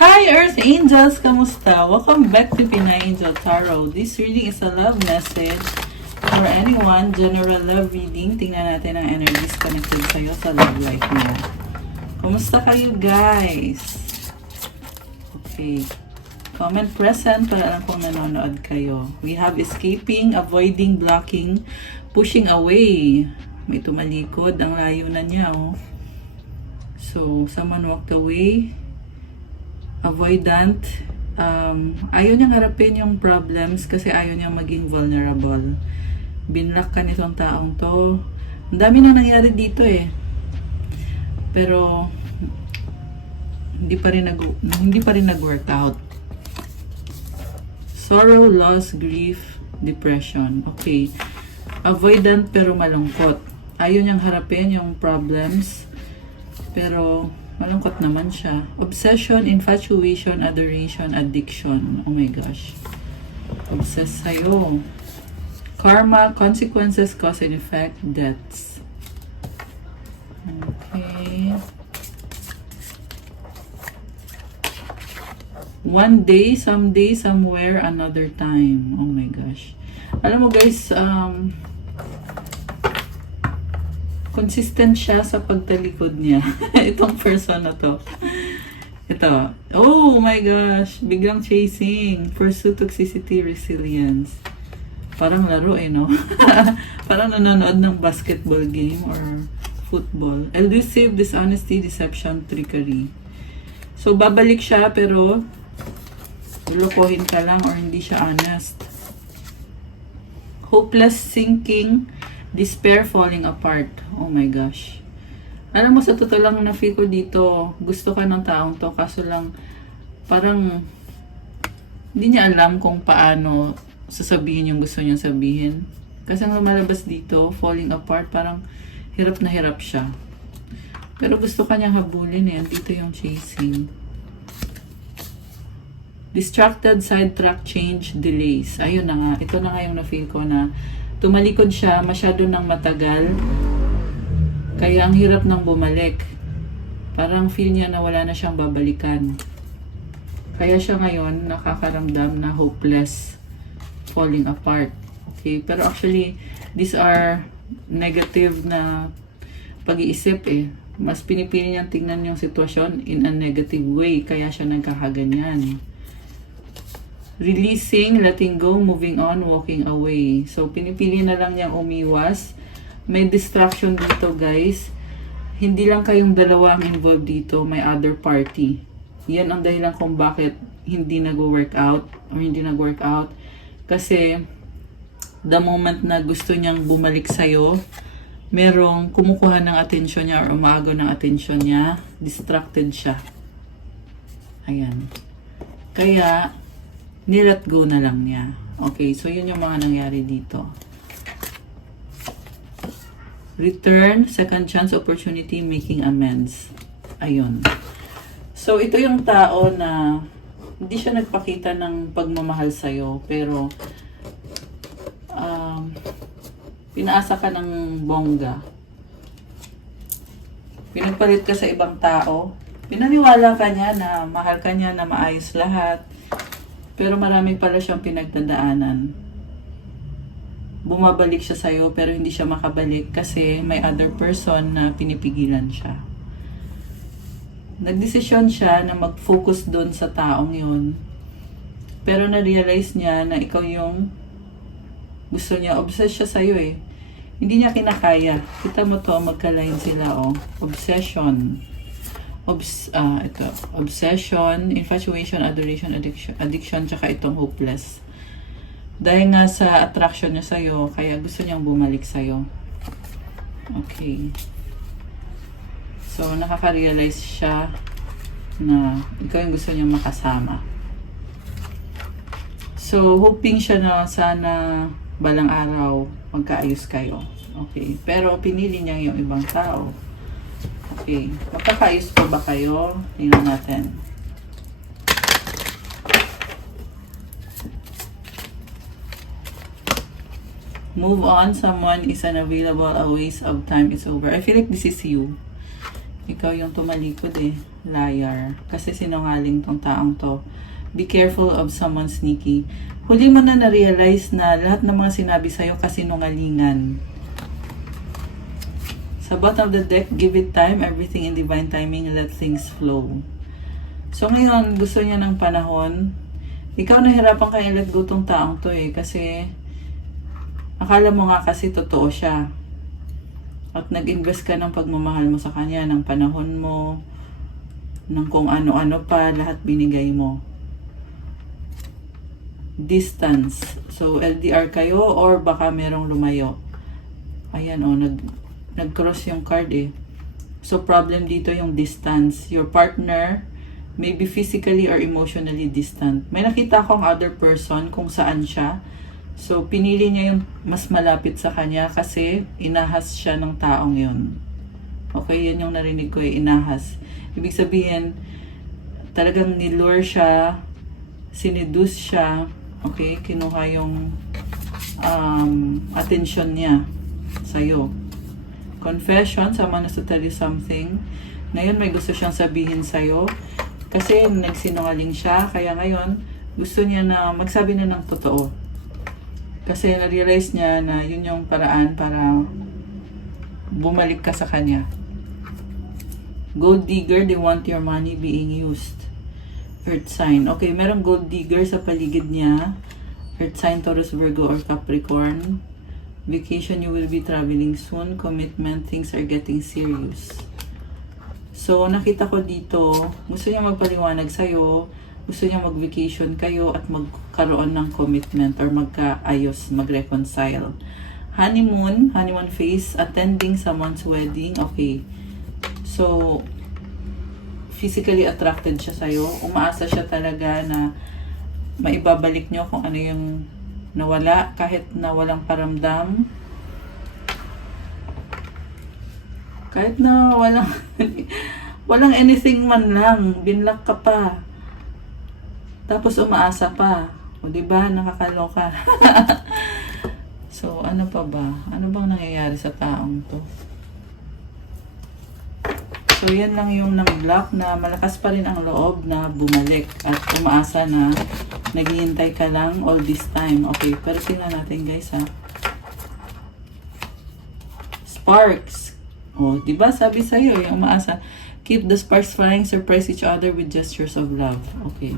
Hi Earth Angels! Kamusta? Welcome back to Pinay Angel Tarot. This reading is a love message for anyone. General love reading. Tingnan natin ang energies connected sa'yo sa love life mo. Kamusta kayo guys? Okay. Comment present para alam kung nanonood kayo. We have escaping, avoiding, blocking, pushing away. May tumalikod. Ang layo na niya oh. So, someone walked away. Avoidant. Ayaw niyang harapin yung problems kasi ayaw niyang maging vulnerable. Binlock ka nitong taong to. Ang dami na nangyari dito eh. Pero hindi pa rin nag-work out. Sorrow, loss, grief, depression. Okay. Avoidant pero malungkot. Ayaw niyang harapin yung problems. Pero malungkot naman siya. Obsession, infatuation, adoration, addiction. Oh my gosh. Obsessed sa'yo. Karma, consequences, cause and effect, deaths. Okay. One day, someday, somewhere, another time. Oh my gosh. Alam mo guys, consistent siya sa pagtalikod niya. Itong person na to. Ito. Oh my gosh. Biglang chasing. Pursuit, toxicity, resilience. Parang laro eh, no? Parang nanonood ng basketball game or football. Elusive, dishonesty, deception, trickery. So, babalik siya pero lulokohin ka lang or hindi siya honest. Hopeless, sinking, despair, falling apart. Oh my gosh. Alam mo, sa totoo lang na feel ko dito, gusto ka ng taong to, kaso lang, parang, hindi niya alam kung paano sasabihin yung gusto niyang sabihin. Kasi ang lumalabas dito, falling apart, parang hirap na hirap siya. Pero gusto ka niyang habulin eh. Dito yung chasing. Distracted, sidetrack, change, delays. Ayun na nga. Ito na nga yung na-feel ko na tumalikod siya masyado ng matagal. Kaya ang hirap nang bumalik. Parang feel niya na wala na siyang babalikan. Kaya siya ngayon nakakaramdam na hopeless, falling apart. Okay, pero actually these are negative na pag-iisip eh. Mas pinipili niyang tingnan yung sitwasyon in a negative way, kaya siya nagkakaganyan. Releasing, letting go, moving on, walking away. So, pinipili na lang niyang umiwas. May distraction dito, guys. Hindi lang kayong dalawa ang involved dito. May other party. Yan ang dahilan kung bakit hindi nag-work out or hindi nag-work out. Kasi, the moment na gusto niyang bumalik sa'yo, merong kumukuha ng atensyon niya or umaagaw ng atensyon niya. Distracted siya. Ayan. Kaya, nilet go na lang niya. Okay, so yun yung mga nangyari dito. Return, second chance, opportunity, making amends. Ayun. So, ito yung tao na hindi siya nagpakita ng pagmamahal sa'yo, pero pinaasa ka ng bongga. Pinagpalit ka sa ibang tao. Pinaniwala ka niya na mahal ka niya, na maayos lahat. Pero marami pala siyang pinagdadaanan. Bumabalik siya sa'yo pero hindi siya makabalik kasi may other person na pinipigilan siya. Nagdesisyon siya na mag-focus doon sa taong yun. Pero na-realize niya na ikaw yung gusto niya. Obsessed siya sa'yo eh. Hindi niya kinakaya. Kita mo to, magka-line sila oh. Obsession. Obsession, infatuation, adoration, addiction, tsaka itong hopeless. Dahil nga sa attraction niya sa'yo, kaya gusto niyang bumalik sa'yo. Okay. So, nakaka-realize siya na ikaw yung gusto niyang makasama. So, hoping siya na sana balang araw magkaayos kayo. Okay. Pero pinili niya yung ibang tao. Okay. Magkakaayos po ba kayo? Tingnan natin. Move on. Someone is unavailable. A waste of time is over. I feel like this is you. ikaw yung tumalikod eh. Liar. Kasi sinungaling tong taong to. Be careful of someone sneaky. Huli mo na na-realize na lahat ng mga sinabi sa'yo kasinungalingan. Sa bottom of the deck, give it time, everything in divine timing, let things flow. So ngayon, gusto niya ng panahon. Ikaw nahirapan kang i-let go tong taong to eh. Kasi, akala mo nga kasi totoo siya. At nag-invest ka ng pagmamahal mo sa kanya, ng panahon mo, ng kung ano-ano pa, lahat binigay mo. Distance. So, LDR kayo or baka merong lumayo. Ayan o, nag-cross yung card eh. So, problem dito yung distance. Your partner may be physically or emotionally distant. May nakita akong other person kung saan siya. So, pinili niya yung mas malapit sa kanya kasi inahas siya ng taong yun. Okay, yun yung narinig ko eh, inahas. Ibig sabihin, talagang nilure siya, sineduce siya, okay, kinuha yung attention niya sa'yo. Confession, someone has to tell you something. Ngayon, may gusto siyang sabihin sa'yo. Kasi nagsinungaling siya, kaya ngayon, gusto niya na magsabi na ng totoo. Kasi na-realize niya na yun yung paraan para bumalik ka sa kanya. Gold digger, they want your money being used. Earth sign. Okay, merong gold digger sa paligid niya. Earth sign, Taurus, Virgo, or Capricorn. Vacation, you will be traveling soon. Commitment, things are getting serious. So, nakita ko dito, gusto niya magpaliwanag sa'yo, gusto niya mag-vacation kayo at magkaroon ng commitment or magkaayos, mag-reconcile. Honeymoon phase, attending someone's wedding, okay. So, physically attracted siya sa'yo. Umaasa siya talaga na maibabalik niyo kung ano yung nawala, kahit na walang paramdam. Kahit na walang anything man lang, binlock ka pa. Tapos umaasa pa. O diba, nakakaloka. So, ano pa ba? Ano bang nangyayari sa taong to? So, yan lang yung nang-block na malakas pa rin ang loob na bumalik at umaasa na naghihintay ka lang all this time. Okay, pero tingnan natin guys ha. Sparks. Oh, di ba sabi sa iyo yung umaasa, keep the sparks flying, surprise each other with gestures of love. Okay.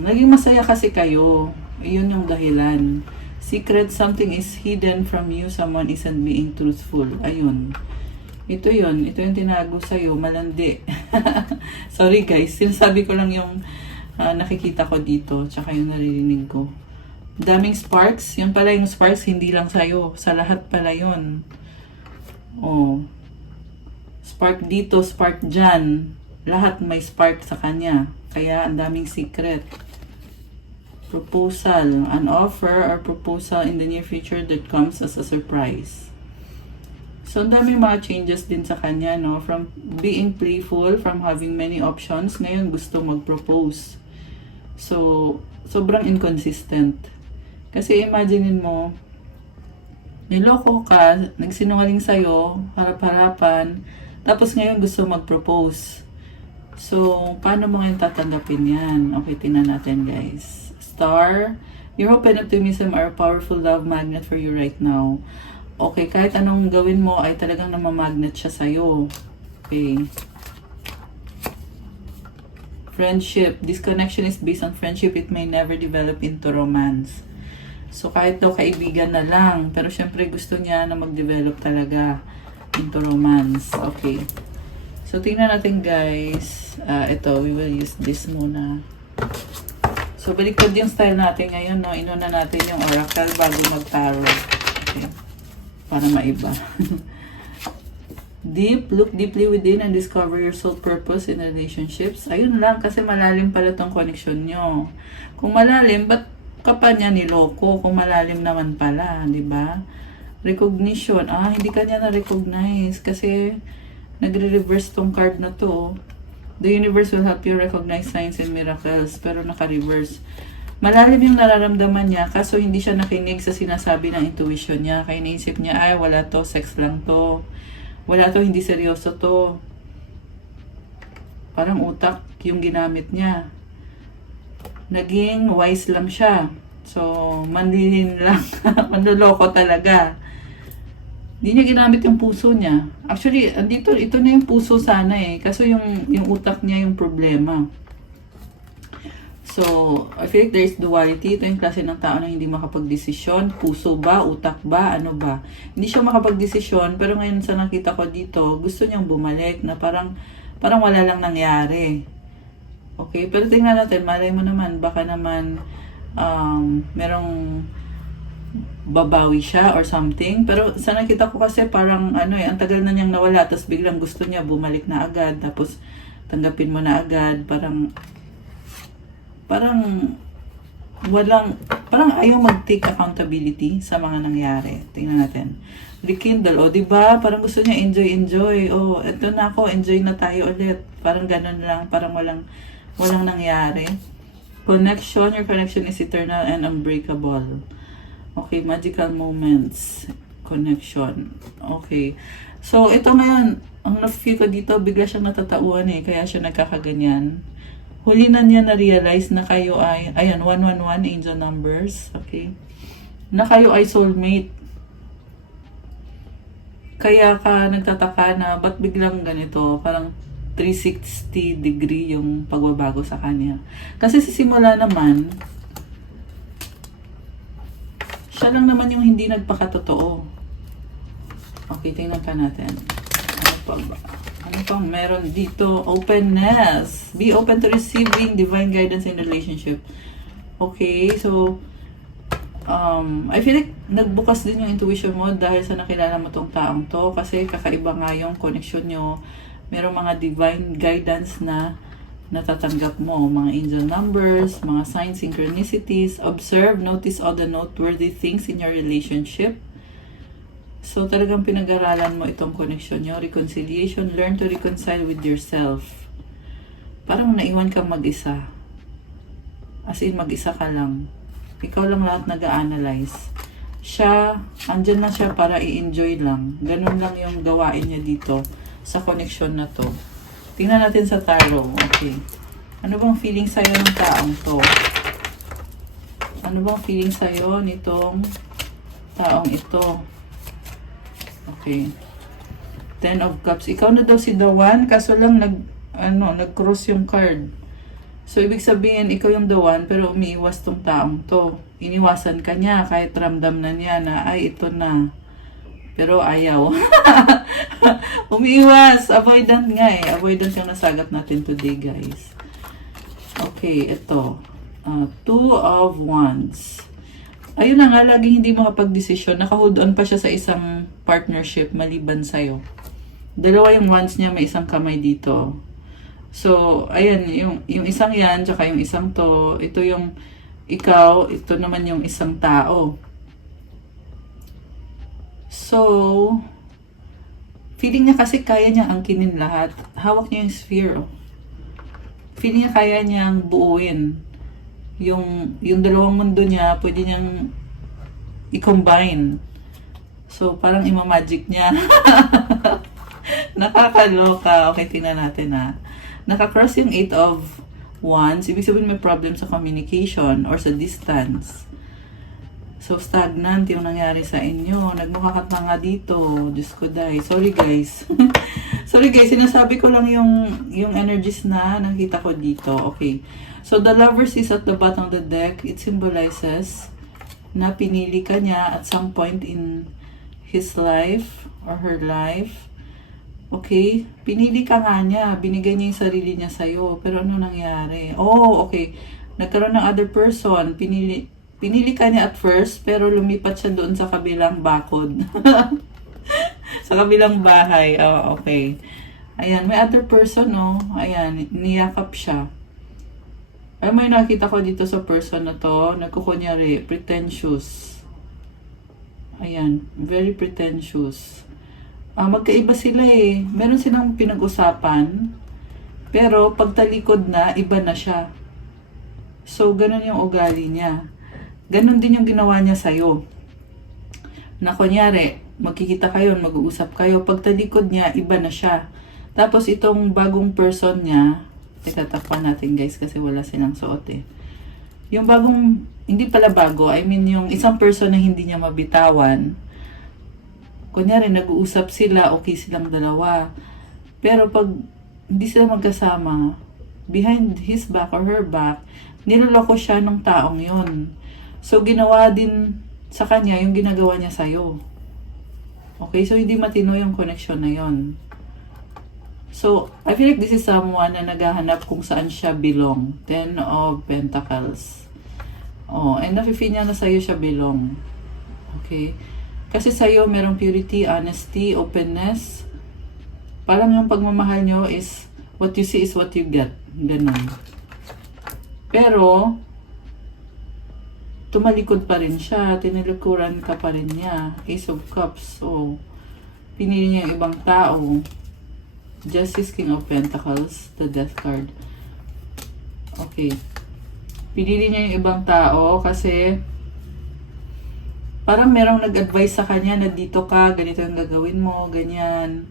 Naging masaya kasi kayo. Iyon yung dahilan. Secret, something is hidden from you, someone isn't being truthful. Ayun. Ito yun. Ito yung tinago sa'yo. Malandi. Sorry guys. Sinasabi ko lang yung nakikita ko dito. Tsaka yung naririnig ko. Daming sparks. Yun pala yung sparks. Hindi lang sa'yo. Sa lahat pala yun. Oh. Spark dito. Spark dyan. Lahat may spark sa kanya. Kaya ang daming secret. Proposal. An offer or proposal in the near future that comes as a surprise. So, ang daming mga changes din sa kanya, no? From being playful, from having many options, ngayon gusto mag-propose. So, sobrang inconsistent. Kasi imaginein mo, niloko ka, nagsinungaling sa'yo, harap-harapan, tapos ngayon gusto mag-propose. So, paano mo ngayon tatanggapin yan? Okay, tingnan natin guys. Star, your hope and optimism are a powerful love magnet for you right now. Okay, kahit anong gawin mo ay talagang namamagnet siya sa'yo. Okay. Friendship. This connection is based on friendship. It may never develop into romance. So, kahit daw kaibigan na lang. Pero syempre gusto niya na mag-develop talaga into romance. Okay. So, tingnan natin guys. Ito, we will use this muna. So, baliktad yung style natin ngayon, no? Inuna natin yung oracle bago mag-tarot. Okay. Para maiba. Deep, look deeply within and discover your soul purpose in relationships. Ayun lang, kasi malalim pala tong connection nyo. Kung malalim, ba't ka pa niya niloko? Kung malalim naman pala, di ba? Recognition. Hindi ka niya na-recognize kasi nagre-reverse tong card na to. The universe will help you recognize signs and miracles. Pero naka-reverse. Malalim yung nararamdaman niya, kaso hindi siya nakinig sa sinasabi ng intuition niya. Kaya naisip niya, wala to, sex lang to. Wala to, hindi seryoso to. Parang utak yung ginamit niya. Naging wise lang siya. So, manlilin lang. Manloloko talaga. Hindi niya ginamit yung puso niya. Actually, andito, ito na yung puso sana eh. Kaso yung utak niya yung problema. So, I feel like there is duality. Ito yung klase ng tao na hindi makapagdesisyon. Puso ba? Utak ba? Ano ba? Hindi siya makapagdesisyon. Pero ngayon sa nakita ko dito, gusto niyang bumalik na parang wala lang nangyari. Okay? Pero tingnan natin, malay mo naman, baka naman merong babawi siya or something. Pero sa nakita ko kasi parang ang tagal na niyang nawala, tapos biglang gusto niya bumalik na agad, tapos tanggapin mo na agad, parang ayaw mag-take accountability sa mga nangyari. Tingnan natin. Rekindle, o diba? Parang gusto niya enjoy. O, eto na ako, enjoy na tayo ulit. Parang ganun lang, parang walang nangyari. Connection, your connection is eternal and unbreakable. Okay, magical moments. Connection. Okay. So, ito ngayon, ang na-feel ko dito, bigla siyang natatauhan eh, kaya siya nagkakaganyan. Huli na niya na-realize na kayo ay, ayan, 111, angel numbers, okay? Na kayo ay soulmate. Kaya ka nagtataka na, ba't biglang ganito? Parang 360 degree yung pagbabago sa kanya. Kasi sa simula naman, siya lang naman yung hindi nagpakatotoo. Okay, tingnan pa natin. Ano pa ba? Ano pang meron dito? Openness. Be open to receiving divine guidance in relationship. Okay, so I feel like nagbukas din yung intuition mo dahil sa nakilala mo tong taong to, kasi kakaiba nga yung connection nyo. Merong mga divine guidance na natatanggap mo, mga angel numbers, mga signs, synchronicities. Observe, notice all the noteworthy things in your relationship. So, talagang pinag-aralan mo itong connection nyo. Reconciliation, learn to reconcile with yourself. Parang naiwan kang mag-isa. As in, mag-isa ka lang. Ikaw lang lahat nag-a-analyze. Siya, andyan na siya para i-enjoy lang. Ganun lang yung gawain niya dito sa connection na to. Tingnan natin sa tarot. Okay. Ano bang feeling sa'yo ng taong to? Ano bang feeling sa'yo nitong taong ito? Okay. 10 of Cups. Ikaw na daw si the one, kaso lang nag-cross yung card. So, ibig sabihin, ikaw yung the one, pero umiiwas tong taong to. Iniwasan ka niya, kahit ramdam na niya na, ay, ito na. Pero ayaw. Umiiwas. Avoidant nga eh. Avoidant yung nasagat natin today, guys. Okay, ito. 2 of Wands. Ayun na nga, laging hindi makapag-desisyon. Naka-hold on pa siya sa isang partnership maliban sa'yo. Dalawa yung wands niya, may isang kamay dito. So, ayan, yung isang yan, tsaka yung isang to, ito yung ikaw, ito naman yung isang tao. So, feeling niya kasi kaya niya angkinin lahat. Hawak niya yung sphere, oh. Feeling niya kaya niyang buuin. Yung dalawang mundo niya, pwede niyang i-combine. So, parang ima-magic niya. Nakakaloka. Okay, tingnan natin ha. Naka-cross yung 8 of Wands. Ibig sabihin may problem sa communication or sa distance. So, stagnant yung nangyari sa inyo. Nagmukha ka nga dito. Diyos ko, day. Sorry, guys. Sorry, guys. Sinasabi ko lang yung energies na nakita ko dito. Okay. So, the Lovers is at the bottom of the deck. It symbolizes na pinili ka niya at some point in his life or her life. Okay? Pinili ka nga niya. Binigay niya yung sarili niya sa'yo. Pero ano nangyari? Oh, okay. Nagkaroon ng other person. Pinili ka niya at first, pero lumipat siya doon sa kabilang bakod. Sa kabilang bahay. Oh, okay. Ayan, may other person, no? Ayan, niyakap siya. Alam mo yung nakita ko dito sa person na to, nagkukunyari, pretentious. Ayan, very pretentious. Magkaiba sila eh. Meron silang pinag-usapan, pero pagtalikod na, iba na siya. So, ganun yung ugali niya. Ganun din yung ginawa niya sa'yo. Na kunyari, magkikita kayo, mag-uusap kayo. Pag talikod niya, iba na siya. Tapos itong bagong person niya, tatapan natin guys kasi wala silang suot eh. Yung bagong, hindi pala bago, I mean yung isang person na hindi niya mabitawan, kunyari nag-uusap sila, okay silang dalawa. Pero pag hindi sila magkasama, behind his back or her back, niloloko siya ng taong yon. So ginawa din sa kanya yung ginagawa niya sa'yo. Okay, so hindi matino yung connection na yon. So, I feel like this is someone na naghahanap kung saan siya belong. 10 of Pentacles. Oh, and nafe-feel niya na sa'yo siya belong. Okay? Kasi sa'yo merong purity, honesty, openness. Parang yung pagmamahal nyo is, what you see is what you get. Ganun. Pero, tumalikod pa rin siya. Tinilikuran ka pa rin niya. Ace of Cups. So, pinili niya yung ibang tao. Justice, King of Pentacles, the Death card. Okay. Pinili niya yung ibang tao kasi parang merong nag-advise sa kanya na dito ka, ganito yung gagawin mo, ganyan.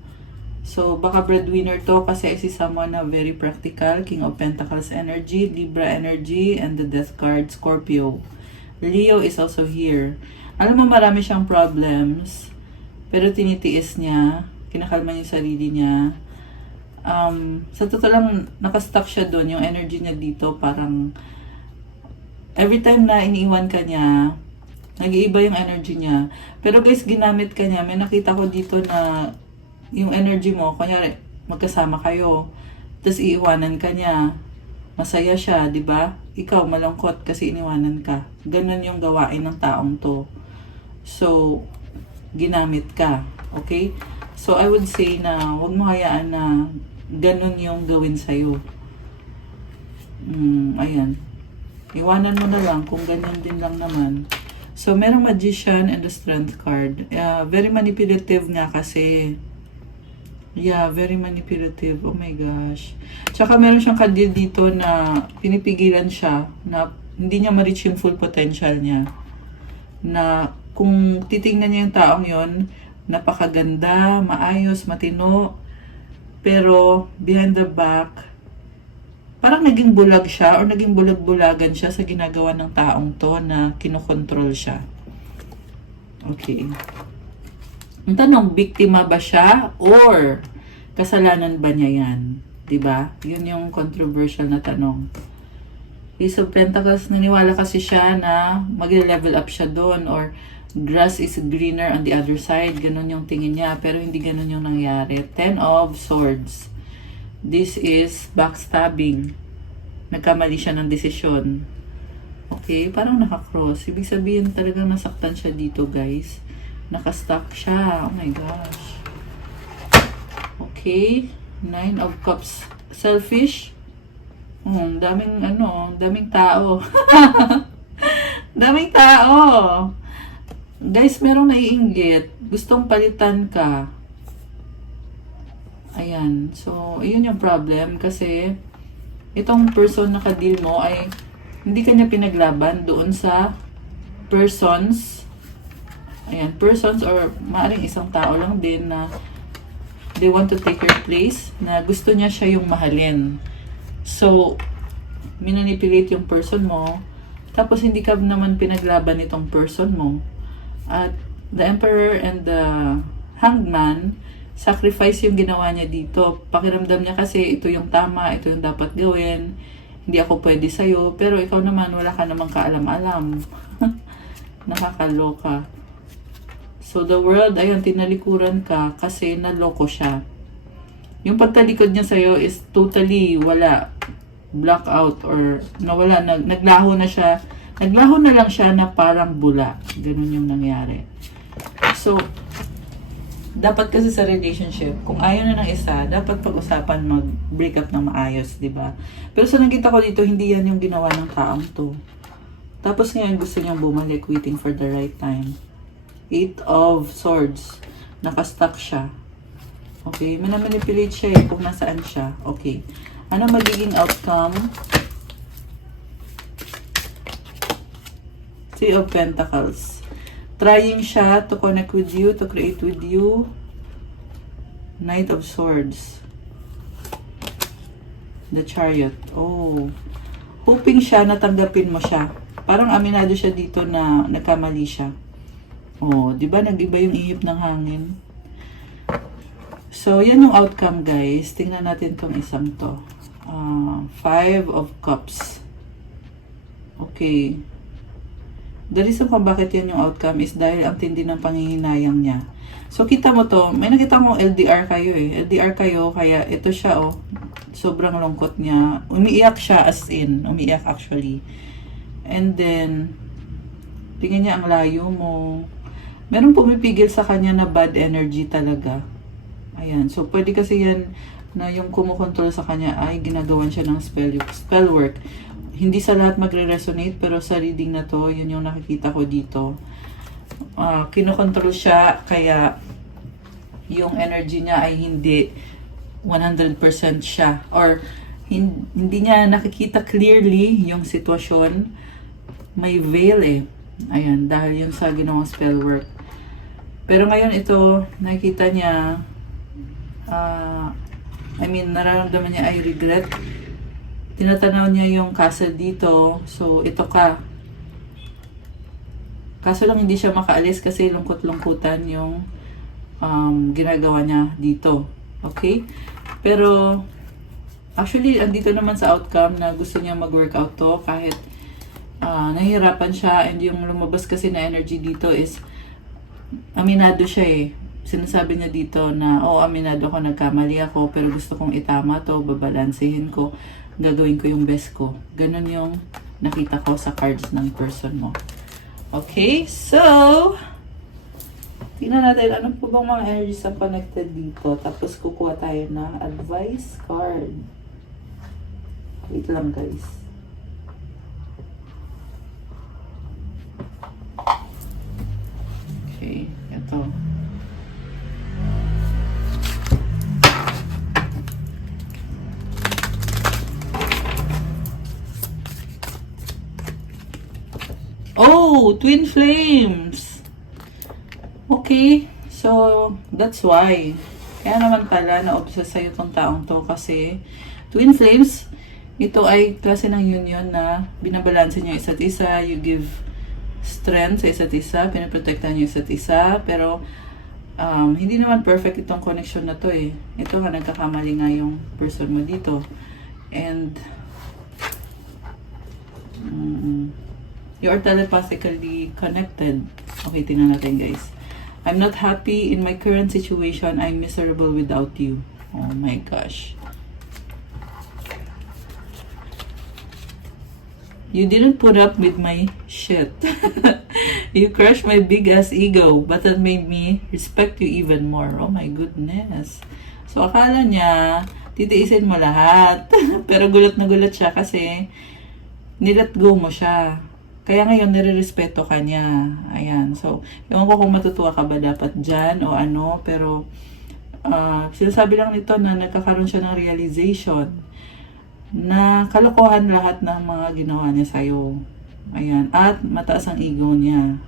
So, baka breadwinner to kasi I see someone na very practical. King of Pentacles energy, Libra energy, and the Death card, Scorpio. Leo is also here. Alam mo, marami siyang problems, pero tinitiis niya, kinakalma niya yung sarili niya. Sa totoo lang, nakastuck siya doon. Yung energy niya dito, parang every time na iniiwan ka niya, nag-iiba yung energy niya. Pero guys, ginamit ka niya. May nakita ko dito na yung energy mo, kunyari, magkasama kayo, tapos iiwanan ka niya. Masaya siya, di ba? Ikaw, malungkot kasi iniwanan ka. Ganun yung gawain ng taong to. So, ginamit ka. Okay? So, I would say na huwag mo hayaan na ganun yung gawin sa'yo. Ayan. Iwanan mo na lang kung ganyan din lang naman. So, merong Magician and the Strength card. Very manipulative nga kasi. Yeah, very manipulative. Oh my gosh. Tsaka meron siyang kadil dito na pinipigilan siya na hindi niya ma-reach yung full potential niya. Na kung titingnan niya yung taong yon, napakaganda, maayos, matino, pero behind the back, parang naging bulag siya or naging bulag-bulagan siya sa ginagawa ng taong to na kinokontrol siya. Okay. Ang tanong, biktima ba siya or kasalanan ba niya yan? Diba? Yun yung controversial na tanong. Ace of Pentacles, naniwala kasi siya na mag-level up siya doon or grass is greener on the other side. Ganun yung tingin niya. Pero hindi ganun yung nangyari. 10 of Swords. This is backstabbing. Nagkamali siya ng desisyon. Okay? Parang nakakross. Ibig sabihin talagang nasaktan siya dito, guys. Nakastuck siya. Oh my gosh. Okay. 9 of Cups. Selfish. Daming tao. Daming tao. Guys, merong naiinggit. Gustong palitan ka. Ayan. So, yun yung problem. Kasi, itong person na ka-deal mo ay hindi kanya pinaglaban doon sa persons. Ayan. Persons or maaaring isang tao lang din na they want to take your place. Na gusto niya siya yung mahalin. So, minanipulate yung person mo. Tapos, hindi ka naman pinaglaban itong person mo. At the Emperor and the Hangman, sacrifice yung ginawa niya dito. Pakiramdam niya kasi ito yung tama, ito yung dapat gawin. Hindi ako pwede sa'yo. Pero ikaw naman, wala ka namang kaalam-alam. Nakakaloka. So the world, ayun, tinalikuran ka kasi naloko siya. Yung pagtalikod niya sa'yo is totally wala. Blackout or nawala. Naglaho na siya. Naglaho na lang siya na parang bula. Ganun yung nangyari. So, dapat kasi sa relationship, kung ayaw na ng isa, dapat pag-usapan mag-break up ng maayos, di ba? Pero sa nakita ko dito, hindi yan yung ginawa ng taong to. Tapos ngayon gusto niyang bumalik, waiting for the right time. 8 of Swords. Nakastuck siya. Okay, manipulate siya kung nasaan siya. Okay. Ano magiging outcome? 3 of Pentacles. Trying siya to connect with you, to create with you. Knight of Swords. The Chariot. Oh. Hoping siya na tanggapin mo siya. Parang aminado siya dito na nagkamali siya. Oh, di ba nag-iba yung ihip ng hangin? So, yan yung outcome, guys. Tingnan natin tong isang to. Five of Cups. Okay. The reason kung bakit yan yung outcome is dahil ang tindi ng panghihinayang niya. So, kita mo to. May nakita mo LDR kayo eh. LDR kayo, kaya ito siya oh. Sobrang lungkot niya. Umiiyak siya as in. Umiiyak actually. And then, tingnan niya ang layo mo. Meron pumipigil sa kanya na bad energy talaga. Ayan. So, pwede kasi yan na yung kumukontrol sa kanya ay ginagawan siya ng spell work. Hindi sa lahat magre-resonate, pero sa reading na to, yun yung nakikita ko dito. Kinokontrol siya, kaya yung energy niya ay hindi 100% siya. Or hindi niya nakikita clearly yung sitwasyon. May veil eh. Ayan, dahil yun sa ginawang spell work. Pero ngayon ito, nakikita niya, nararamdaman niya ay regret. Tinatanaw niya yung castle dito. So, ito ka. Kaso lang hindi siya makaalis kasi lungkot-lungkutan yung ginagawa niya dito. Okay? Pero, actually, andito naman sa outcome na gusto niya mag-workout to kahit nahihirapan siya, and yung lumabas kasi na energy dito is aminado siya eh. Sinasabi niya dito na, aminado ko, nagkamali ako, pero gusto kong itama to, babalansehin ko, gagawin ko yung best ko. Ganun yung nakita ko sa cards ng person mo. Okay, so, tingnan natin ano po bang mga energies na connected dito. Tapos kukuha tayo ng advice card. Wait lang guys. Okay, ito. Oh, twin flames. Okay, so that's why. Kaya naman pala na-obsess sa'yo tong taong to kasi twin flames, ito ay klase ng union na binabalanse niyo isa't isa, you give strength sa isa't isa, pinaprotektahan niyo isa't isa, pero hindi naman perfect itong connection na to eh. Ito nga, nagkakamali nga yung person mo dito. And you are telepathically connected. Okay, tingnan natin guys. I'm not happy in my current situation. I'm miserable without you. Oh my gosh. You didn't put up with my shit. You crushed my big ass ego, but that made me respect you even more. Oh my goodness. So akala niya, titiisin mo lahat. Pero gulat na gulat siya kasi nilet go mo siya. Kaya ngayon, nire-respeto ka niya. Ayan. So, ewan ko kung matutuwa ka ba dapat dyan o ano. Pero, sinasabi lang nito na nagkakaroon siya ng realization na kalokohan lahat ng mga ginawa niya sa'yo. Ayan. At mataas ang ego niya.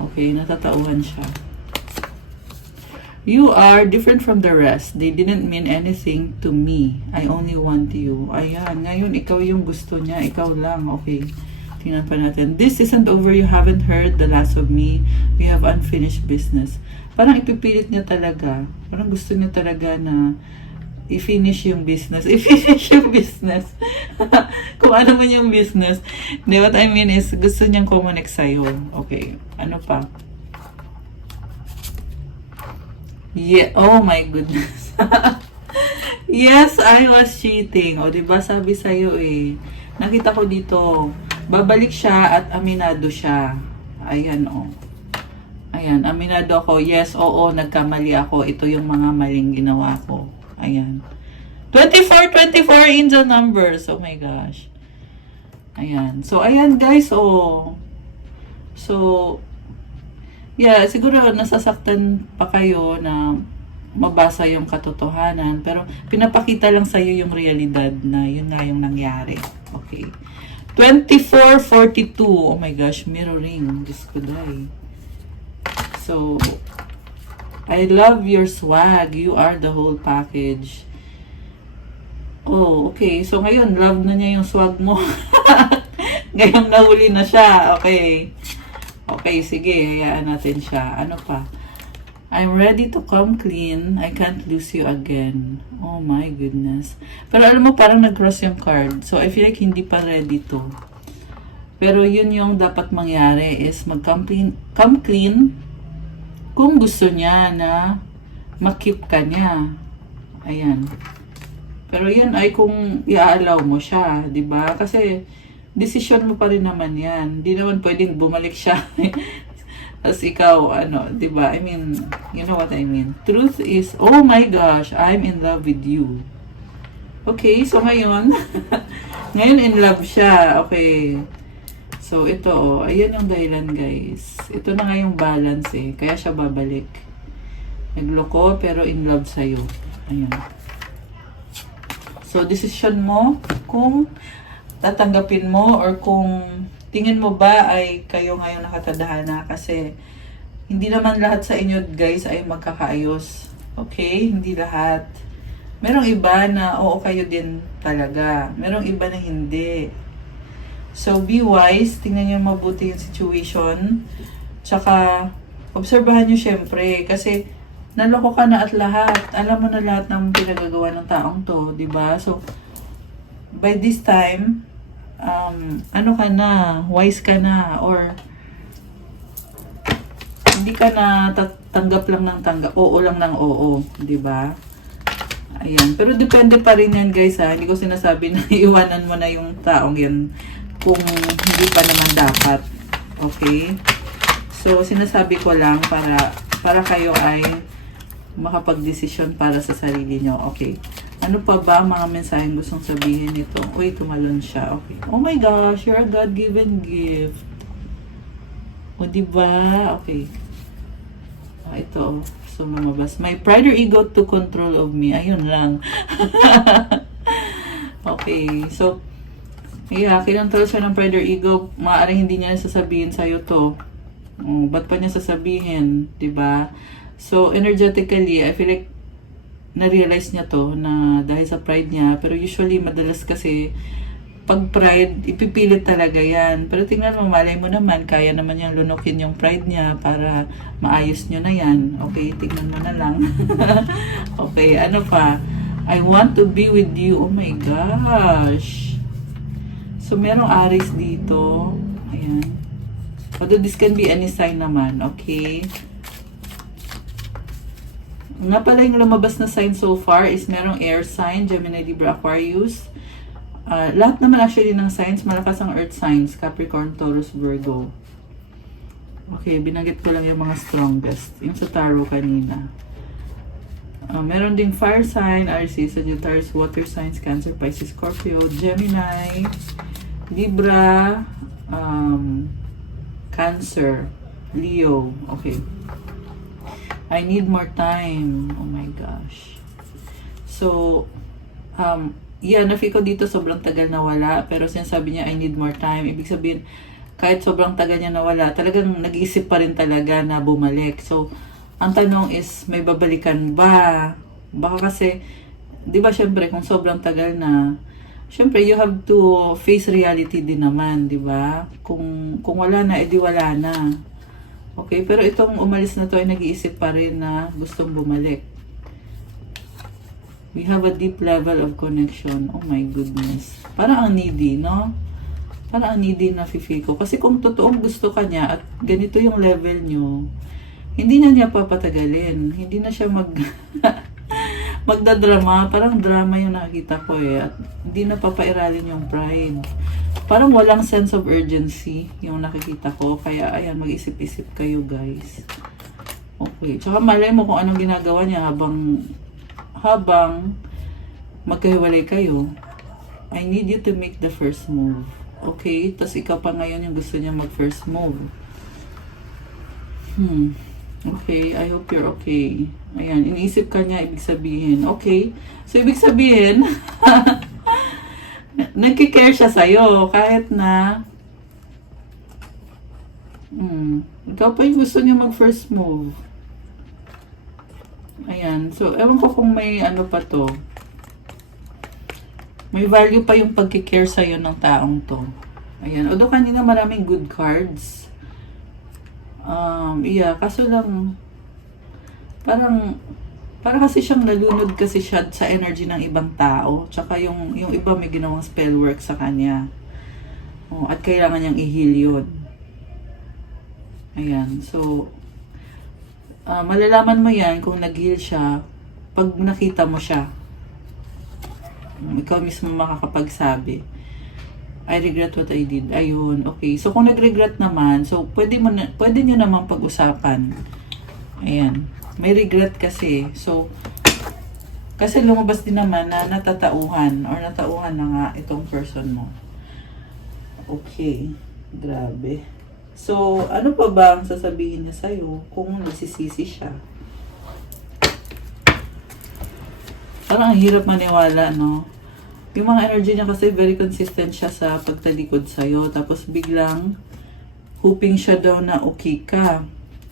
Okay, natatauhan siya. You are different from the rest. They didn't mean anything to me. I only want you. Ayan. Ngayon, ikaw yung gusto niya. Ikaw lang. Okay. Tingnan pa natin. This isn't over. You haven't heard the last of me. We have unfinished business. Parang ipipilit niya talaga. Parang gusto niya talaga na i-finish yung business. I-finish yung business. Kung ano man yung business. What I mean is, gusto niyang kumonek sa'yo. Okay. Ano pa? Yeah. Oh my goodness. Yes, I was cheating. O, diba sabi sa'yo eh. Nakita ko dito. Babalik siya at aminado siya. Ayan o. Ayan, aminado ako. Yes, oo, nagkamali ako. Ito yung mga maling ginawa ko. Ayan. 24 angel numbers. Oh my gosh. Ayan. So, ayan guys, oh. So, yeah, siguro nasasaktan pa kayo na mabasa yung katotohanan. Pero, pinapakita lang sa'yo yung realidad na yun nga yung nangyari. Okay. 24:42. Oh my gosh, mirroring. Diyos ko dahil. So, I love your swag. You are the whole package. Oh, okay. So, ngayon, love na niya yung swag mo. Ngayon, nahuli na siya. Okay. Okay, sige. Hayaan natin siya. Ano pa? I'm ready to come clean. I can't lose you again. Oh my goodness. Pero alam mo, parang nag-cross yung card. So, I feel like hindi pa ready to. Pero yun yung dapat mangyari is mag-come clean, come clean kung gusto niya na makip ka niya. Ayan. Pero yan ay kung i-allow mo siya, di ba? Kasi decision mo pa rin naman yan. Di naman pwedeng bumalik siya. As ikaw, ano, di ba? I mean, you know what I mean. Truth is, oh my gosh, I'm in love with you. Okay, so ngayon, ngayon in love siya. Okay. So, ito, oh, ayan yung dahilan, guys. Ito na nga yung balance, eh. Kaya siya babalik. Nagloko, pero in love sa'yo. Ayan. So, decision mo kung tatanggapin mo or kung tingin mo ba ay kayo ngayon nakatadhana kasi hindi naman lahat sa inyo, guys, ay magkakaayos. Okay? Hindi lahat. Merong iba na oo kayo din talaga. Merong iba na hindi. So, be wise. Tingnan nyo mabuti yung situation. Tsaka, obserbahan nyo syempre. Kasi, naloko ka na at lahat. Alam mo na lahat ng pinagagawa ng taong to. Diba? So, by this time, ano ka na? Wise ka na? Or, hindi ka na tanggap lang ng tanggap. Oo lang ng oo. Diba? Ayan. Pero depende pa rin yan, guys, ha. Hindi ko sinasabi na iwanan mo na yung taong yan kung hindi pa naman dapat. Okay? So, sinasabi ko lang para kayo ay makapag-desisyon para sa sarili nyo. Okay. Ano pa ba mga mensaheng gustong sabihin nito? Uy, tumalon siya. Okay. Oh my gosh, you're a God-given gift. O, diba? Okay. Ito, so lumabas. My pride or ego to control of me. Ayun lang. Okay. So, yeah, kinontrol siya ng pride or ego. Maaaring hindi niya sasabihin sa'yo to. Ba't pa niya sasabihin? Diba? So, energetically, I feel like na-realize niya to na dahil sa pride niya. Pero usually, madalas kasi pag pride, ipipilit talaga yan. Pero tingnan mo, malay mo naman, kaya naman niyang lunukin yung pride niya para maayos niyo na yan. Okay, tingnan mo na lang. Okay, ano pa? I want to be with you. Oh my gosh. So, merong Aries dito. Ayan. Although this can be any sign naman. Okay. Nga pala yung lumabas na sign so far is merong air sign, Gemini, Libra, Aquarius. Lahat naman actually ng signs, malakas ang earth signs, Capricorn, Taurus, Virgo. Okay, binanggit ko lang yung mga strongest. Yung sa tarot kanina. Meron ding fire sign, Aries, Sagittarius, water signs, Cancer, Pisces, Scorpio, Gemini, Libra, Cancer, Leo. Okay. I need more time. Oh my gosh. So, yeah, na-feel ko dito sobrang tagal na wala. Pero sinasabi niya, I need more time. Ibig sabihin, kahit sobrang tagal niya nawala, talagang nag-iisip pa rin talaga na bumalik. So, ang tanong is, may babalikan ba? Baka kasi, di ba syempre, kung sobrang tagal na, syempre, you have to face reality din naman, di ba? Kung wala na, edi wala na. Okay, pero itong umalis na to ay nag-iisip pa rin na gustong bumalik. We have a deep level of connection. Oh my goodness. Parang ang needy, no? Parang ang needy na feel ko. Kasi kung totoong gusto ka niya at ganito yung level nyo, hindi na niya papatagalin. Hindi na siya magdadrama. Parang drama yung nakikita ko eh. At hindi na papairalin yung pride. Parang walang sense of urgency yung nakikita ko. Kaya ayan, mag-isip-isip kayo guys. Okay. Tsaka malay mo kung anong ginagawa niya habang magkahiwalay kayo. I need you to make the first move. Okay? Tapos ikaw pa ngayon yung gusto niya mag-first move. Okay, I hope you're okay. Ayan, iniisip ka niya, ibig sabihin. Okay, so ibig sabihin, nagkikare siya sa'yo, kahit na, Ikaw pa yung gusto niya mag-first move. Ayan. So, ewan ko kung may ano pa to. May value pa yung pagkikare sa'yo ng taong to. Ayan. Although kanina maraming good cards. Yeah. Kaso lang, parang kasi siyang nalunod kasi siya sa energy ng ibang tao. Tsaka yung iba may ginawang spell work sa kanya. Oh, at kailangan niyang i-heal yun. Ayan. So, malalaman mo yan kung nag-heal siya pag nakita mo siya. Ikaw mismo makakapagsabi. I regret what I did. Ayun, okay. So, kung nag-regret naman, so, pwede nyo naman pag-usapan. Ayan. May regret kasi. So, kasi lumabas din naman na natatauhan or natauhan na nga itong person mo. Okay. Grabe. So, ano pa ba ang sasabihin niya sa'yo kung nagsisisi siya? Parang ang hirap maniwala, no? Yung mga energy niya kasi very consistent siya sa pagtalikod sa'yo. Tapos biglang hoping siya daw na okay ka.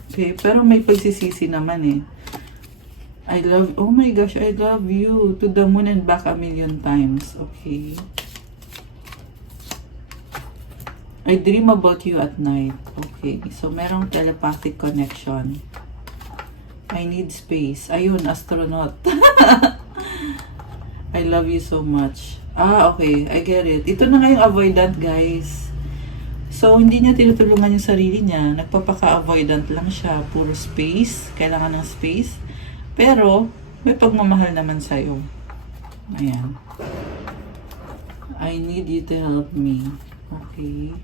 Okay? Pero may pagsisisi naman eh. Oh my gosh, I love you. To the moon and back a million times. Okay. I dream about you at night. Okay. So, merong telepathic connection. I need space. Ayun, astronaut. I love you so much. Okay. I get it. Ito na nga yung avoidant, guys. So, hindi niya tinutulungan yung sarili niya. Nagpapaka-avoidant lang siya. Puro space. Kailangan ng space. Pero, may pagmamahal naman sa'yo. Ayan. I need you to help me. Okay.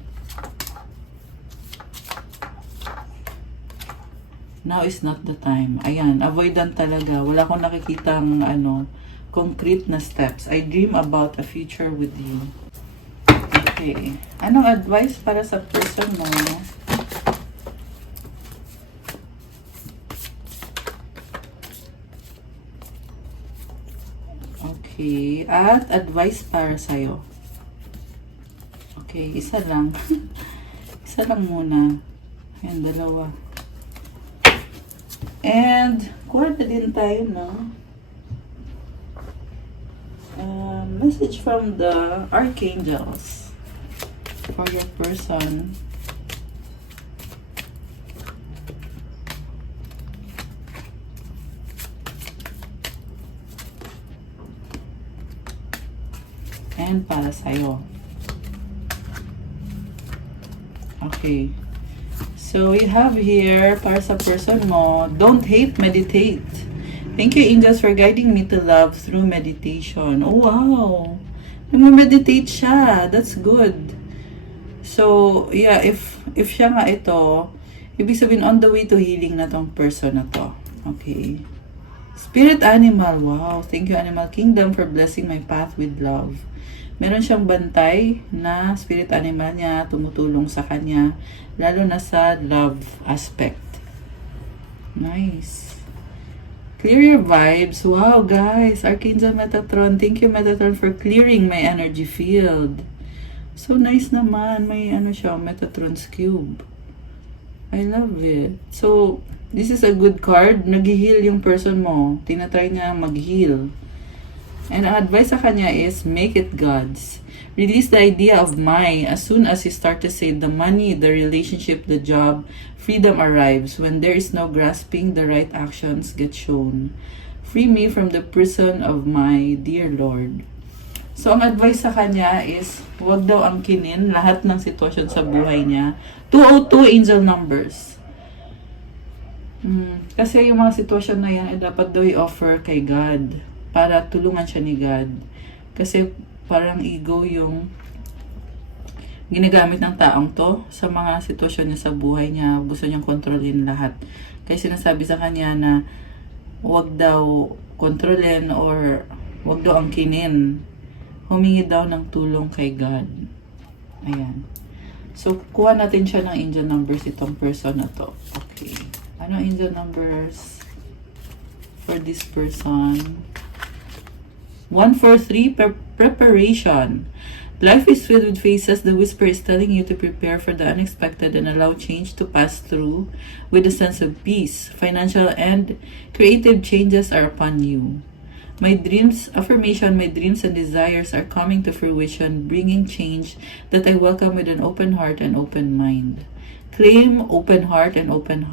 Now is not the time. Ayan, avoidant talaga. Wala akong nakikitang concrete na steps. I dream about a future with you. Okay. Anong advice para sa person mo? Okay. At advice para sa'yo. Okay, isa lang. Isa lang muna. Ayan, dalawa. And, kuha na din tayo, no? Message from the archangels for your person. And para sa'yo. Okay. So, we have here, para sa person mo, don't hate, meditate. Thank you, angels, for guiding me to love through meditation. Oh, wow. Nag-meditate siya. That's good. So, yeah, if siya nga ito, ibig sabihin, on the way to healing na tong person na to. Okay. Spirit animal. Wow. Thank you, Animal Kingdom, for blessing my path with love. Meron siyang bantay na spirit animal niya, tumutulong sa kanya, lalo na sa love aspect. Nice. Clear your vibes. Wow, guys. Archangel Metatron. Thank you, Metatron, for clearing my energy field. So nice naman. May siya, Metatron's cube. I love it. So, this is a good card. Nag-heal yung person mo. Tinatry niya mag-heal. And ang advice sa kanya is, make it God's. Release the idea of my as soon as you start to say the money, the relationship, the job, freedom arrives. When there is no grasping, the right actions get shown. Free me from the prison of my dear Lord. So, ang advice sa kanya is, huwag daw angkinin lahat ng sitwasyon sa buhay niya. 202 angel numbers. Kasi yung mga sitwasyon na yan, dapat daw i-offer kay God para tulungan siya ni God. Kasi parang ego yung ginagamit ng taong to sa mga sitwasyon niya sa buhay niya. Gusto niyang kontrolin lahat. Kaya sinasabi sa kanya na huwag daw kontrolin or huwag daw angkinin. Humingi daw ng tulong kay God. Ayan. So, kuha natin siya ng angel numbers itong person na to. Okay. Ano angel numbers for this person? 143, preparation. Life is filled with phases. The whisper is telling you to prepare for the unexpected and allow change to pass through with a sense of peace. Financial and creative changes are upon you. My dreams, affirmation, my dreams and desires are coming to fruition, bringing change that I welcome with an open heart and open mind. Claim open heart and open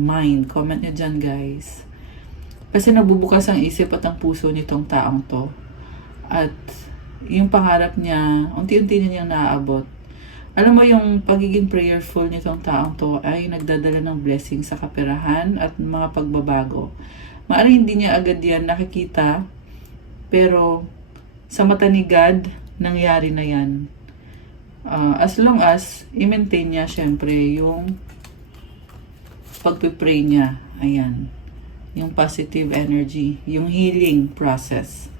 mind. Comment nyo dyan, guys. Kasi nabubukas ang isip at ang puso nitong taong to. At yung pangarap niya, unti-unti niya niyang naaabot. Alam mo, yung pagiging prayerful nitong taong to ay nagdadala ng blessing sa kaperahan at mga pagbabago. Maaaring hindi niya agad yan nakikita, pero sa mata ni God, nangyari na yan. As long as i-maintain niya syempre yung pagpipray niya. Ayan. Yung positive energy, yung healing process.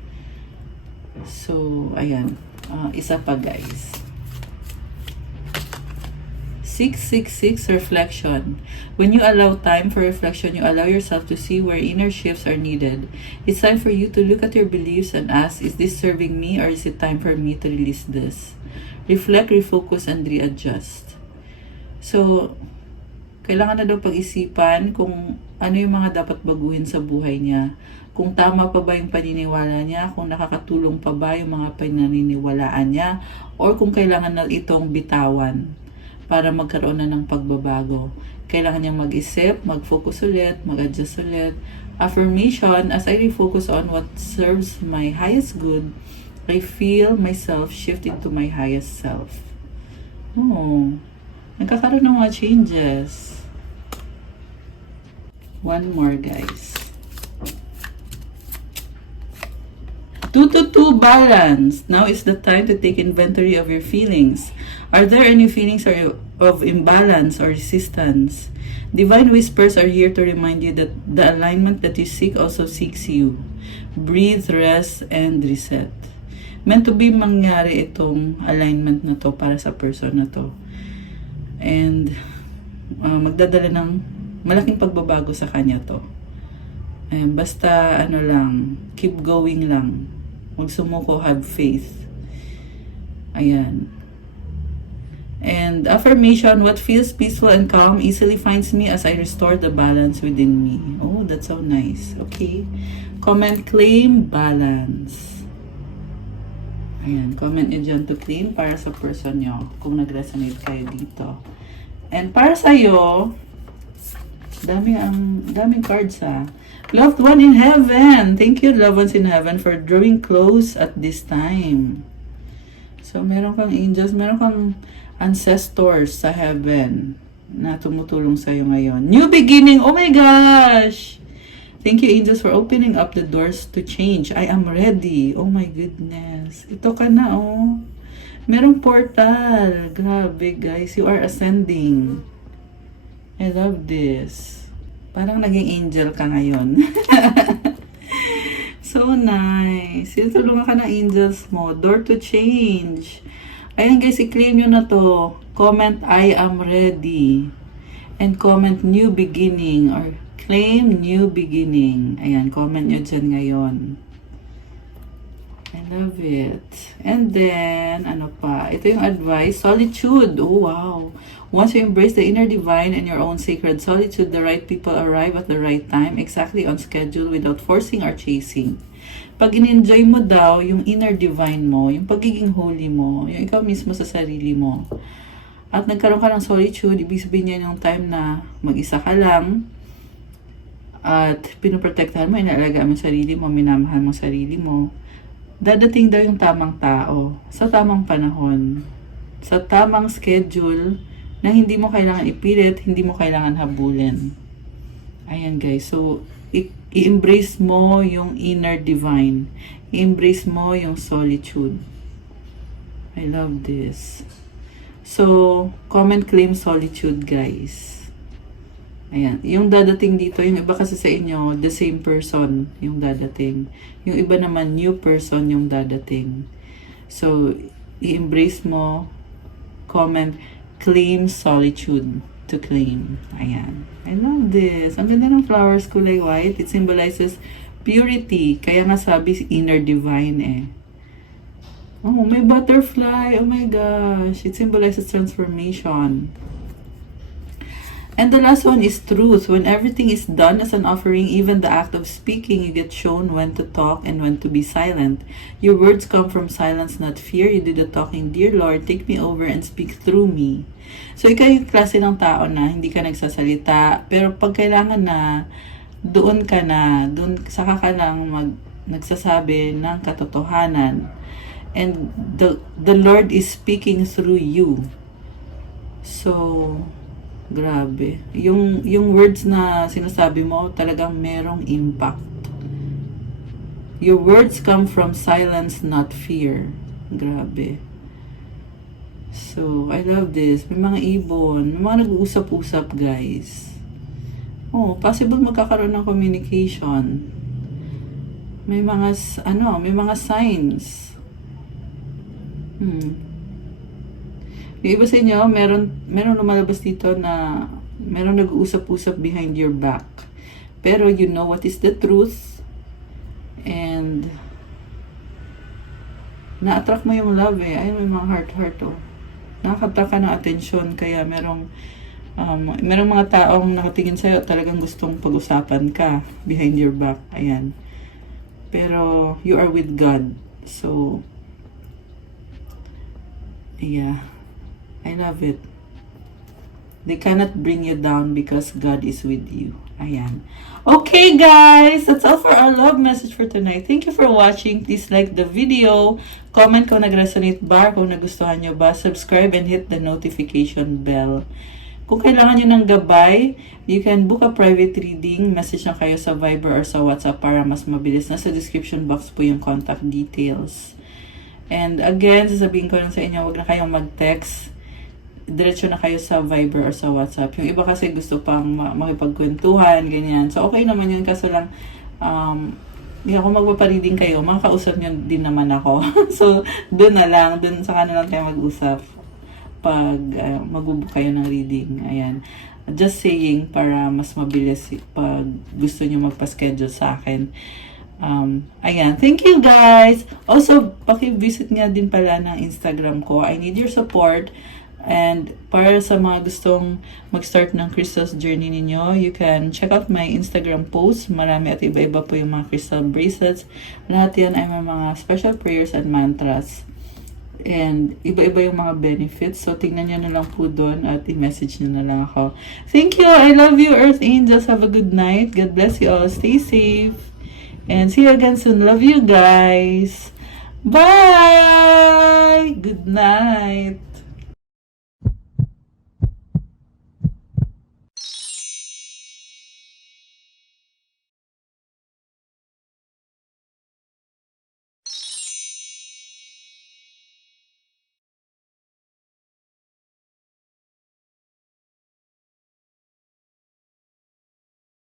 So, ayan. Isa pa, guys. 666 reflection. When you allow time for reflection, you allow yourself to see where inner shifts are needed. It's time for you to look at your beliefs and ask, is this serving me or is it time for me to release this? Reflect, refocus, and readjust. So, kailangan na daw pag-isipan kung ano yung mga dapat baguhin sa buhay niya. Kung tama pa ba yung paniniwala niya, kung nakakatulong pa ba yung mga pananiniwalaan niya, or kung kailangan na itong bitawan para magkaroon na ng pagbabago. Kailangan niyang mag-isip, mag-focus ulit, mag-adjust ulit. Affirmation, as I refocus on what serves my highest good, I feel myself shift into my highest self. Nagkakaroon ng mga changes. One more, guys. 2-2 balance. Now is the time to take inventory of your feelings. Are there any feelings of imbalance or resistance? Divine whispers are here to remind you that the alignment that you seek also seeks you. Breathe, rest, and reset. Meant to be mangyari itong alignment na to para sa person na to. And magdadala ng malaking pagbabago sa kanya to. Ayan, basta keep going lang. Magsumuko, have faith. Ayan. And affirmation, what feels peaceful and calm easily finds me as I restore the balance within me. Oh, that's so nice. Okay. Comment, claim, balance. Ayan, comment nyo dyan to claim para sa person nyo kung nag-resonate kayo dito. And para sa'yo, daming cards ha. Loved one in heaven. Thank you, loved ones in heaven, for drawing close at this time. So, meron kang angels, meron kang ancestors sa heaven na tumutulong sa'yo ngayon. New beginning! Oh my gosh! Thank you, angels, for opening up the doors to change. I am ready. Oh my goodness. Ito ka na, oh. Merong portal. Grabe, guys. You are ascending. I love this. Parang naging angel ka ngayon. So nice. Tulungan ka ng angels mo. Door to change. Ayan guys, i-claim nyo na to. Comment, I am ready. And comment, new beginning. Or claim, new beginning. Ayan, comment nyo dyan ngayon. I love it. And then, ano pa? Ito yung advice. Solitude. Oh, wow. Once you embrace the inner divine and your own sacred solitude, the right people arrive at the right time, exactly on schedule, without forcing or chasing. Pag in-enjoy mo daw yung inner divine mo, yung pagiging holy mo, yung ikaw mismo sa sarili mo, at nagkaroon ka ng solitude, ibig sabihin niya yung time na mag-isa ka lang, at pinoprotektahan mo, inaalagaan mo sarili mo, minamahal mo sarili mo, dadating daw yung tamang tao, sa tamang panahon, sa tamang schedule, na hindi mo kailangan ipilit, hindi mo kailangan habulin. Ayan guys, so i-embrace mo yung inner divine. I-embrace mo yung solitude. I love this. So, comment, claim solitude guys. Ayan, yung dadating dito, yung iba kasi sa inyo, the same person yung dadating. Yung iba naman, new person yung dadating. So, i-embrace mo, comment, claim solitude to claim. Ayan. I love this. Ang ganda ng flowers, kulay white. It symbolizes purity. Kaya nga sabi, inner divine eh. Oh, may butterfly. Oh my gosh. It symbolizes transformation. And the last one is truth. When everything is done as an offering, even the act of speaking, you get shown when to talk and when to be silent. Your words come from silence, not fear. You do the talking, Dear Lord, take me over and speak through me. So, ikaw yung klase ng tao na hindi ka nagsasalita, pero pag kailangan na, doon ka na, doon, saka ka lang nagsasabi ng katotohanan. And the Lord is speaking through you. So, grabe. Yung words na sinasabi mo, talagang merong impact. Your words come from silence, not fear. Grabe. So, I love this. May mga ibon. May mga nag-uusap-usap, guys. Oh, possible magkakaroon ng communication. May mga, may mga signs. Yung iba sa inyo, meron lumalabas dito na meron nag-uusap-usap behind your back. Pero you know what is the truth. And na-attract mo yung love eh. Ayun, may mga heart-heart oh. Nakakataka ka ng atensyon. Kaya merong mga taong nakatingin sa'yo talagang gustong pag-usapan ka behind your back. Ayan. Pero you are with God. So, yeah. I love it. They cannot bring you down because God is with you. Ayan. Okay, guys. That's all for our love message for tonight. Thank you for watching. Please like the video. Comment kung nag-resonate ba, kung nagustuhan nyo ba. Subscribe and hit the notification bell. Kung kailangan nyo ng gabay, you can book a private reading. Message na kayo sa Viber or sa WhatsApp para mas mabilis. Nasa description box po yung contact details. And again, sasabihin ko lang sa inyo, huwag na kayong mag-text. Diretso na kayo sa Viber or sa WhatsApp. Yung iba kasi gusto pang makipagkwentuhan, ganyan. So, okay naman yun. Kaso lang, hindi ako magpapareading kayo. Makakausap nyo din naman ako. So, doon na lang. Doon sa kanila lang tayo mag-usap. Pag magbubook kayo ng reading. Ayan. Just saying para mas mabilis pag gusto nyo magpa-schedule sa akin. Ayan. Thank you, guys. Also, paki-visit nga din pala ng Instagram ko. I need your support. And para sa mga gustong mag-start ng crystals journey ninyo, you can check out my Instagram posts. Marami at iba-iba po yung mga crystal bracelets. Lahat yan ay may mga special prayers and mantras. And iba-iba yung mga benefits. So, tingnan nyo na lang po doon at i-message nyo na lang ako. Thank you! I love you, Earth Angels. Have a good night. God bless you all. Stay safe. And see you again soon. Love you guys. Bye! Good night.